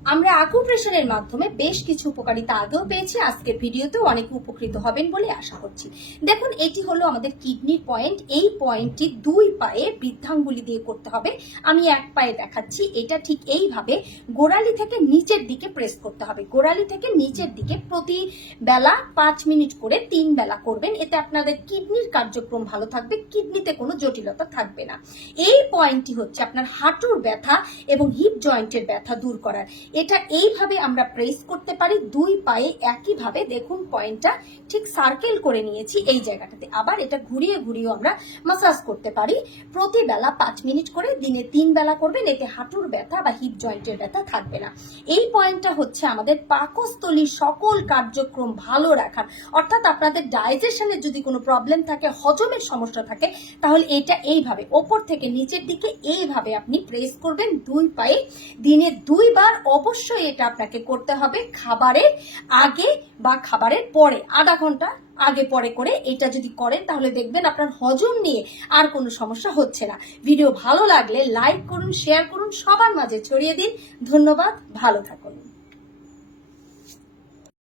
আমরা আকুপ্রেশনের মাধ্যমে বেশ কিছু উপকারিতা আগেও পেয়েছি, আজকের ভিডিওতেও অনেক উপকৃত হবেন বলে আশা করছি। দেখুন, এটি হলো আমাদের কিডনির পয়েন্ট। এই পয়েন্টটি দুই পায়ে বৃদ্ধাঙ্গুলি দিয়ে করতে হবে। আমি এক পায়ে দেখাচ্ছি। এটা ঠিক এইভাবে গোড়ালি থেকে নিচের দিকে প্রেস করতে হবে। গোড়ালি থেকে নিচের দিকে প্রতি বেলা 5 মিনিট করে 3 বেলা করবেন। এতে আপনাদের কিডনির কার্যক্রম ভালো থাকবে, কিডনিতে কোনো জটিলতা থাকবে না। এই পয়েন্টটি হচ্ছে আপনার হাঁটুর ব্যথা এবং হিপ জয়েন্টের ব্যথা দূর করার। এটা এইভাবে আমরা প্রেস করতে পারি দুই পায়ে একইভাবে। দেখুন, পয়েন্টটা ঠিক সার্কেল করে নিয়েছি এই জায়গাটাতে। আবার এটা ঘুরিয়ে ঘুরিয়ে আমরা মাসাজ করতে পারি। প্রতি বেলা 5 মিনিট করে দিনে 3 বেলা করবেন। এতে হাঁটুর ব্যথা বা হিপ জয়েন্টের ব্যথা থাকবে না। এই পয়েন্টটা হচ্ছে আমাদের পাকস্থলীর সকল কার্যক্রম ভালো রাখার, অর্থাৎ আপনাদের ডাইজেশনের যদি কোনো প্রবলেম থাকে, হজমের সমস্যা থাকে, তাহলে এটা এইভাবে ওপর থেকে নিচের দিকে এইভাবে আপনি প্রেস করবেন দুই পায়ে। দিনে 2 বার অবশ্যই এটা আপনাকে করতে হবে, খাবারের আগে বা খাবারের পরে, আধা ঘন্টা আগে পরে করে এটা যদি করেন তাহলে দেখবেন আপনার হজম নিয়ে আর কোনো সমস্যা হচ্ছে না। ভিডিও ভালো লাগলে লাইক করুন, শেয়ার করুন, সবার মাঝে ছড়িয়ে দিন। ধন্যবাদ, ভালো থাকুন।